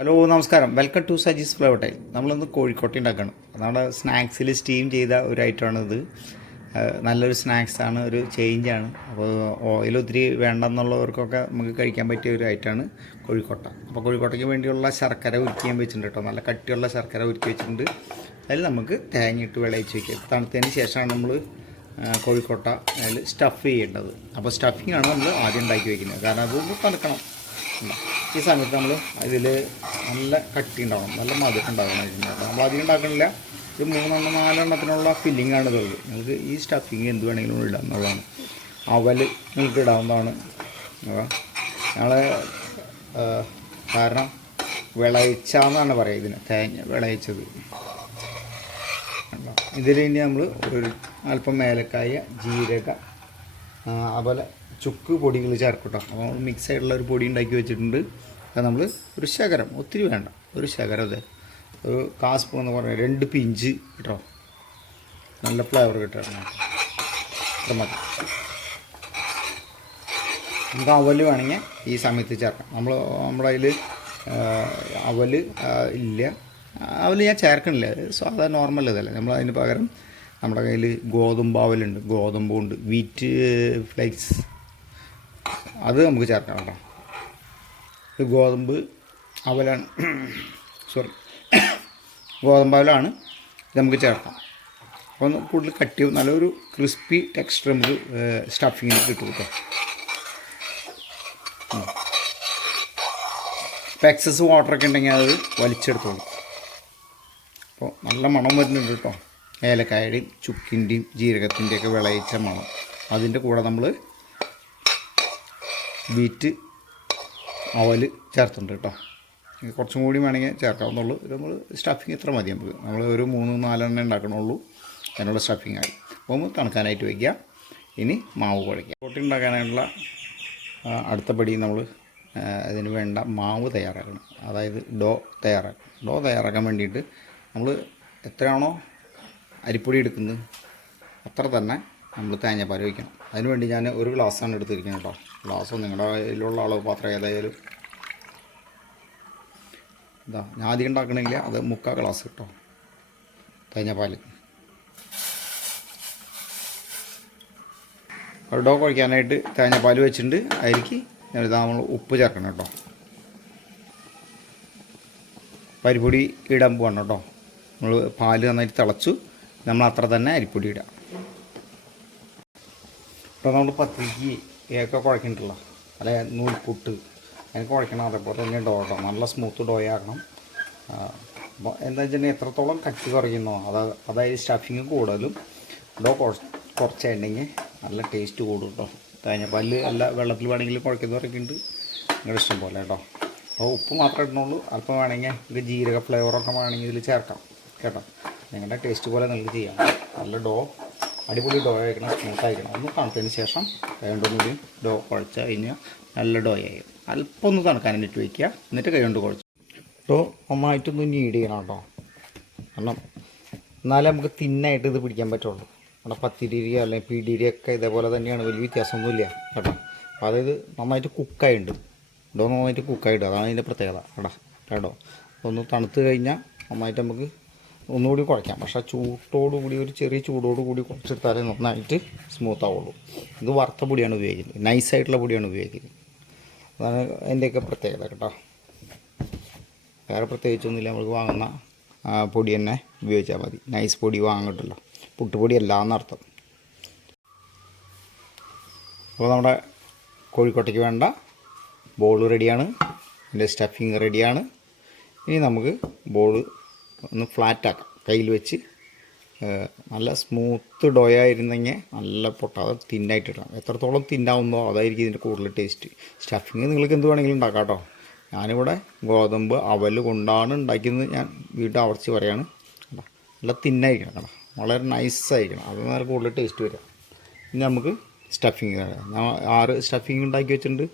Hello നമസ്കാരം, welcome to Saji's flower time. നമ്മളൊന്ന് കോഴിക്കോട്ട ഉണ്ടാക്കണം. നമ്മുടെ സ്നാക്സിൽ സ്റ്റീം ചെയ്ത ഒരു ഐറ്റമാണിത്. നല്ലൊരു സ്നാക്സാണ്, ഒരു ചേഞ്ചാണ്. അപ്പോൾ ഓയിൽ ഒത്തിരി വേണ്ടെന്നുള്ളവർക്കൊക്കെ നമുക്ക് കഴിക്കാൻ പറ്റിയ ഒരു ഐറ്റമാണ് കോഴിക്കോട്ട. അപ്പോൾ കോഴിക്കോട്ടയ്ക്ക് വേണ്ടിയുള്ള ശർക്കര ഉരുക്കിയാൻ വെച്ചിട്ടുണ്ട് കേട്ടോ. നല്ല കട്ടിയുള്ള ശർക്കര ഉരുക്കി വെച്ചിട്ടുണ്ട്. അതിൽ നമുക്ക് തേങ്ങയിട്ട് വിളയിച്ച് വയ്ക്കുക. തണുത്തതിന് ശേഷമാണ് നമ്മൾ കോഴിക്കോട്ട അതിൽ സ്റ്റഫ് ചെയ്യേണ്ടത്. അപ്പോൾ സ്റ്റഫിങ്ങാണ് നമ്മൾ ആദ്യം ഉണ്ടാക്കി വയ്ക്കുന്നത്. കാരണം അതൊന്ന് തണുക്കണം. ഈ സമയത്ത് നമ്മൾ അതിൽ നല്ല കട്ടി ഉണ്ടാവണം, നല്ല മധുരം ഉണ്ടാകണം. നമ്മൾ അധികം ഉണ്ടാക്കണില്ല. ഇത് 3-4 ഫില്ലിങ്ങാണ് ഇതുള്ളത്. നിങ്ങൾക്ക് ഈ സ്റ്റഫിങ് എന്ത് വേണമെങ്കിലും ഇടാം എന്നുള്ളതാണ്. അവൽ നിങ്ങൾക്ക് ഇടാവുന്നതാണ്. ഞങ്ങൾ കാരണം വിളയിച്ച എന്നാണ് പറയുക ഇതിന്, തേങ്ങ വിളയിച്ചത്. ഇതിൽ ഇനി നമ്മൾ ഒരു അല്പം ഏലക്കായ, ജീരക, അതുപോലെ ചുക്ക് പൊടികൾ ചേർക്കട്ടോ. അപ്പോൾ നമ്മൾ മിക്സ് ആയിട്ടുള്ള ഒരു പൊടി ഉണ്ടാക്കി വെച്ചിട്ടുണ്ട്. അത് നമ്മൾ ഒരു ശകരം, ഒത്തിരി വേണ്ട, ഒരു ശകരം, അതെ ഒരു 1/4 സ്പൂൺ എന്ന് പറഞ്ഞാൽ 2 പിഞ്ച് കേട്ടോ. നല്ല ഫ്ലേവർ കിട്ടണം. അത്ര മതി. നമുക്ക് അവൽ വേണമെങ്കിൽ ഈ സമയത്ത് ചേർക്കാം. നമ്മളതിൽ അവൽ ഇല്ല, അവൽ ഞാൻ ചേർക്കണില്ല. സാധാ നോർമൽ ഇതല്ലേ. നമ്മൾ അതിന് പകരം നമ്മുടെ കയ്യിൽ ഗോതമ്പ് അവലുണ്ട്, ഗോതമ്പുണ്ട്, വീറ്റ് ഫ്ലേക്സ്, അത് നമുക്ക് ചേർക്കാം കേട്ടോ. ഇത് ഗോതമ്പ് അവലാണ്, ഗോതമ്പ് അവലാണ്. ഇത് നമുക്ക് ചേർക്കാം. അപ്പോൾ ഒന്ന് കൂടുതൽ കട്ടി, നല്ലൊരു ക്രിസ്പി ടെക്സ്ചർ നമുക്ക് സ്റ്റഫിങ്ങിന് കിട്ടും കേട്ടോ. ഇപ്പോൾ എക്സസ് വാട്ടറൊക്കെ ഉണ്ടെങ്കിൽ അത് വലിച്ചെടുത്തോളൂ. അപ്പോൾ നല്ല മണം വരുന്നുണ്ട് കേട്ടോ. ഏലക്കായുടെയും ചുക്കിൻ്റെയും ജീരകത്തിൻ്റെയൊക്കെ വിളയിച്ച മണം. അതിൻ്റെ കൂടെ നമ്മൾ വീറ്റ് അവൽ ചേർത്തിട്ടുണ്ട് കേട്ടോ. കുറച്ചും കൂടി വേണമെങ്കിൽ ചേർക്കാവുന്നുള്ളൂ. ഇത് നമ്മൾ സ്റ്റഫിങ് ഇത്ര മതി നമുക്ക്. നമ്മൾ ഒരു 3-4 ഉണ്ടാക്കണുള്ളൂ. അതിനുള്ള സ്റ്റഫിങ് ആയി. അപ്പോൾ നമ്മൾ തണുക്കാനായിട്ട് വയ്ക്കുക. ഇനി മാവ് കുഴയ്ക്കുക. റൊട്ടി ഉണ്ടാക്കാനായിട്ടുള്ള അടുത്ത പടി നമ്മൾ അതിന് വേണ്ട മാവ് തയ്യാറാക്കണം. അതായത് ഡോ തയ്യാറാക്കാൻ വേണ്ടിയിട്ട് നമ്മൾ എത്രയാണോ അരിപ്പൊടി എടുക്കുന്നത് അത്ര തന്നെ നമ്മൾ തേങ്ങാപ്പാൽ വയ്ക്കണം. അതിനുവേണ്ടി ഞാൻ ഒരു ഗ്ലാസ്സാണ് എടുത്തിരിക്കുന്നത് കേട്ടോ. ഗ്ലാസ്സോ നിങ്ങളുടെ കയ്യിലുള്ള അളവ് പാത്രം ഏതായാലും ഞാൻ ആദ്യം ഉണ്ടാക്കണമെങ്കിൽ അത് 3/4 ഗ്ലാസ് കേട്ടോ തേങ്ങാപ്പാൽ. ഡോ കുഴയ്ക്കാനായിട്ട് തേങ്ങാപ്പാൽ വെച്ചിട്ടുണ്ട്. അതിലേക്ക് നമ്മൾ ഉപ്പ് ചേർക്കണം കേട്ടോ. അരിപ്പൊടി ഇടാൻ പോകണം കേട്ടോ. നമ്മൾ പാല് നന്നായിട്ട് തിളച്ചു, നമ്മൾ അത്ര തന്നെ അരിപ്പൊടി ഇടാം. ഇപ്പോൾ നമ്മൾ പത്തിരിക്ക് ഒക്കെ കുഴക്കണ്ടല്ലോ, അല്ലെ നൂൽപുട്ട്, അതിന് കുഴക്കണം. അതേപോലെ തന്നെ ഡോ കേട്ടോ. നല്ല സ്മൂത്ത് ഡോ ആക്കണം. അപ്പോൾ എന്താ വെച്ചിട്ടുണ്ടെങ്കിൽ എത്രത്തോളം കട്ടി കുറയ്ക്കുന്നോ അതായത് സ്റ്റഫിങ് കൂടുതലും ഡോ കുറച്ചുണ്ടെങ്കിൽ നല്ല ടേസ്റ്റ് കൂടും കേട്ടോ. തേങ്ങാപ്പാലിൽ അല്ല വെള്ളത്തിൽ വേണമെങ്കിൽ കുഴക്കുന്നവരൊക്കെ ഉണ്ട്, നിങ്ങളുടെ ഇഷ്ടം പോലെ കേട്ടോ. അപ്പോൾ ഉപ്പ് മാത്രമേ ഇടണുള്ളൂ. അല്പം വേണമെങ്കിൽ ഇത് ജീരക ഫ്ലേവറൊക്കെ വേണമെങ്കിൽ ഇതിൽ ചേർക്കാം കേട്ടോ. നിങ്ങളുടെ ടേസ്റ്റ് പോലെ നിങ്ങൾക്ക് ചെയ്യാം. നല്ല ഡോ, അടിപൊളി ഡോ ആയിരിക്കണം, സ്മൂത്ത് ആയിരിക്കണം. ഒന്ന് തണുത്തതിന് ശേഷം കൈകൊണ്ടൊന്നുകൂടി ഡോ കുഴച്ച് കഴിഞ്ഞാൽ നല്ല ഡോ ആയി. അല്പം ഒന്ന് തണുക്കാനായിട്ട് വയ്ക്കുക. എന്നിട്ട് കൈകൊണ്ട് കുഴച്ച് ഡോ നന്നായിട്ടൊന്ന് നീഡ് ചെയ്യണം കേട്ടോ. കാരണം എന്നാലേ നമുക്ക് തിന്നായിട്ട് ഇത് പിടിക്കാൻ പറ്റുള്ളൂ. നമ്മുടെ പത്തിരി അല്ലെങ്കിൽ പിടിരിയൊക്കെ ഇതേപോലെ തന്നെയാണ്, വലിയ വ്യത്യാസമൊന്നുമില്ല കേട്ടോ. അപ്പോൾ അതായത് നന്നായിട്ട് കുക്കായിട്ടുണ്ട്. ഡോ നന്നായിട്ട് കുക്കായിട്ട്, അതാണ് അതിൻ്റെ പ്രത്യേകത കേട്ടോ. ഒന്ന് തണുത്ത് കഴിഞ്ഞാൽ നന്നായിട്ട് നമുക്ക് ഒന്നുകൂടി കുഴയ്ക്കാം. പക്ഷേ ചൂട്ടോടുകൂടി, ഒരു ചെറിയ ചൂടോടുകൂടി കുഴച്ചെടുത്താലേ നന്നായിട്ട് സ്മൂത്ത് ആവുള്ളൂ. ഇത് വറുത്ത പൊടിയാണ് ഉപയോഗിക്കുന്നത്, നൈസായിട്ടുള്ള പൊടിയാണ് ഉപയോഗിക്കുന്നത്. അതാണ് അതിൻ്റെയൊക്കെ പ്രത്യേകത കേട്ടോ. വേറെ പ്രത്യേകിച്ചൊന്നുമില്ല. നമുക്ക് വാങ്ങുന്ന പൊടി തന്നെ ഉപയോഗിച്ചാൽ മതി. നൈസ് പൊടി വാങ്ങട്ടല്ലോ, പുട്ടുപൊടി അല്ല എന്നർത്ഥം. അപ്പോൾ നമ്മുടെ കോഴിക്കോട്ടയ്ക്ക് വേണ്ട ബോൾ റെഡിയാണ്, അതിൻ്റെ സ്റ്റഫിങ് റെഡിയാണ്. ഇനി നമുക്ക് ബോൾ ഒന്ന് ഫ്ലാറ്റാക്കാം. കയ്യിൽ വെച്ച് നല്ല സ്മൂത്ത് ഡോയായിരുന്നെങ്കിൽ നല്ല പൊട്ടാതെ തിന്നായിട്ടിടാം. എത്രത്തോളം തിന്നാവുന്നോ അതായിരിക്കും ഇതിൻ്റെ കൂടുതൽ ടേസ്റ്റ്. സ്റ്റഫിങ് നിങ്ങൾക്ക് എന്ത് വേണമെങ്കിലും ഉണ്ടാക്കാം കേട്ടോ. ഞാനിവിടെ ഗോതമ്പ് അവൽ കൊണ്ടാണ് ഉണ്ടാക്കിയത്. ഞാൻ വീട്ടിൽ ആവർത്തിച്ച് പറയാണ്. നല്ല തിന്നായിരിക്കണം കേട്ടോ, വളരെ നൈസായിരിക്കണം. അതാണ് കൂടുതൽ ടേസ്റ്റ് വരിക. ഇനി നമുക്ക് സ്റ്റഫിങ്, ഞാൻ 6 സ്റ്റഫിങ് ഉണ്ടാക്കി വെച്ചിട്ടുണ്ട്,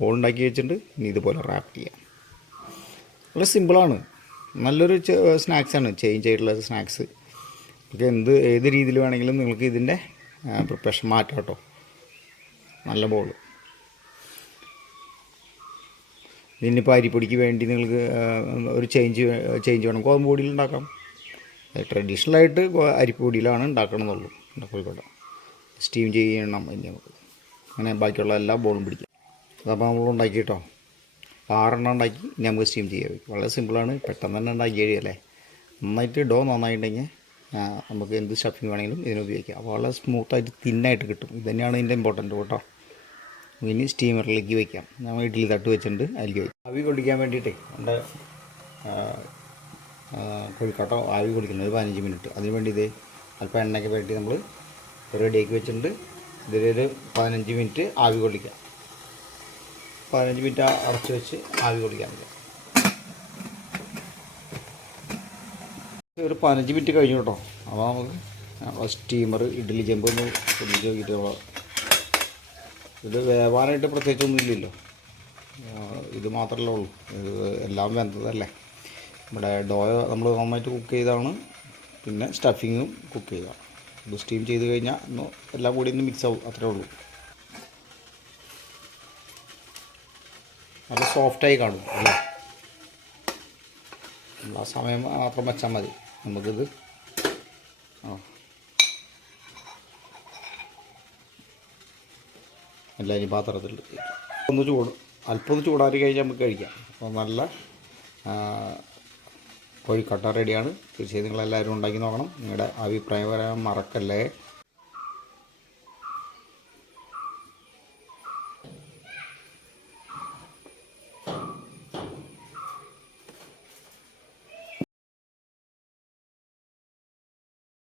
ബോൾ ഉണ്ടാക്കി വെച്ചിട്ടുണ്ട്. ഇനി ഇതുപോലെ റാപ്പ് ചെയ്യാം. വളരെ സിമ്പിളാണ്, നല്ലൊരു സ്നാക്സാണ്, ചേഞ്ച് ആയിട്ടുള്ള സ്നാക്സ്. നമുക്ക് ഏത് രീതിയിൽ വേണമെങ്കിലും നിങ്ങൾക്ക് ഇതിൻ്റെ പ്രിപ്പറേഷൻ മാറ്റാം കേട്ടോ. നല്ല ബോൾ ഇതിനിപ്പോൾ അരിപ്പൊടിക്ക് വേണ്ടി നിങ്ങൾക്ക് ഒരു ചേഞ്ച് വേണം, ഗോതമ്പ് പൊടിയിൽ ഉണ്ടാക്കാം. ട്രഡീഷണലായിട്ട് അരിപ്പൊടിയിലാണ് ഉണ്ടാക്കണമെന്നുള്ളൂ. കോഴിക്കോട്ടെ സ്റ്റീം ചെയ്യണം ഇനി നമുക്ക്. അങ്ങനെ ബാക്കിയുള്ള എല്ലാ ബോളും പിടിക്കാം. അതപ്പോൾ നമ്മൾ ഉണ്ടാക്കി കേട്ടോ. 6 ഉണ്ടാക്കി ഇനി നമുക്ക് സ്റ്റീം ചെയ്യാം. വളരെ സിമ്പിളാണ്, പെട്ടെന്ന് തന്നെ ഉണ്ടാക്കി കഴിയല്ലേ. നന്നായിട്ട് ഡോ നന്നായിട്ടുണ്ടെങ്കിൽ നമുക്ക് എന്ത് സ്റ്റഫിങ് വേണമെങ്കിലും ഇതിന് ഉപയോഗിക്കാം. അപ്പോൾ വളരെ സ്മൂത്തായിട്ട് തിന്നായിട്ട് കിട്ടും. ഇത് തന്നെയാണ് ഇതിൻ്റെ ഇമ്പോർട്ടൻറ്റ് കേട്ടോ. ഇനി സ്റ്റീമറിലേക്ക് വയ്ക്കാം. നമ്മൾ ഇഡ്ഡലി തട്ട് വെച്ചിട്ടുണ്ട്, അതിലേക്ക് വയ്ക്കാം. ആവി കൊള്ളിക്കാൻ വേണ്ടിയിട്ടേ നമ്മുടെ കോഴിക്കോട്ട ആവി കൊള്ളിക്കുന്നത് 15 മിനിറ്റ്. അതിന് വേണ്ടി ഇത് അല്പം എണ്ണയ്ക്ക് വേണ്ടി നമ്മൾ റെഡിയാക്കി വെച്ചിട്ടുണ്ട്. ഇതിലൊരു 15 മിനിറ്റ് ആവി കൊള്ളിക്കാം. 15 മിനിറ്റ് അടച്ച് വെച്ച് ആവി കൊള്ളിക്കാൻ പറ്റും. ഒരു 15 മിനിറ്റ് കഴിഞ്ഞു കേട്ടോ. അപ്പോൾ നമുക്ക് സ്റ്റീമർ ഇഡ്ഡലി ചെമ്പ് ഒന്ന് പൊടിച്ച് നോക്കിയിട്ട് ഇത് വേവാനായിട്ട് പ്രത്യേകിച്ചൊന്നും ഇല്ലല്ലോ, ഇത് മാത്രമല്ലേ ഉള്ളൂ. ഇത് എല്ലാം വെന്തതല്ലേ. നമ്മുടെ ഡോയ നമ്മൾ നന്നായിട്ട് കുക്ക് ചെയ്താണ്, പിന്നെ സ്റ്റഫിങ്ങും കുക്ക് ചെയ്യുക. ഇത് സ്റ്റീം ചെയ്ത് കഴിഞ്ഞാൽ ഒന്ന് എല്ലാം കൂടി ഒന്ന് മിക്സ് ആവും, അത്രേ ഉള്ളൂ. നല്ല സോഫ്റ്റായി കാണും അല്ലേ. നമ്മൾ ആ സമയം മാത്രം വെച്ചാൽ മതി. നമുക്കിത് എല്ലാവരും പാത്രത്തിൽ അല്പം ഒന്ന് ചൂടാറി കഴിഞ്ഞാൽ നമുക്ക് കഴിക്കാം. അപ്പോൾ നല്ല കോഴിക്കട്ട റെഡിയാണ്. തീർച്ചയായും നിങ്ങളെല്ലാവരും ഉണ്ടാക്കി നോക്കണം. നിങ്ങളുടെ അഭിപ്രായം പറയാൻ മറക്കല്ലേ.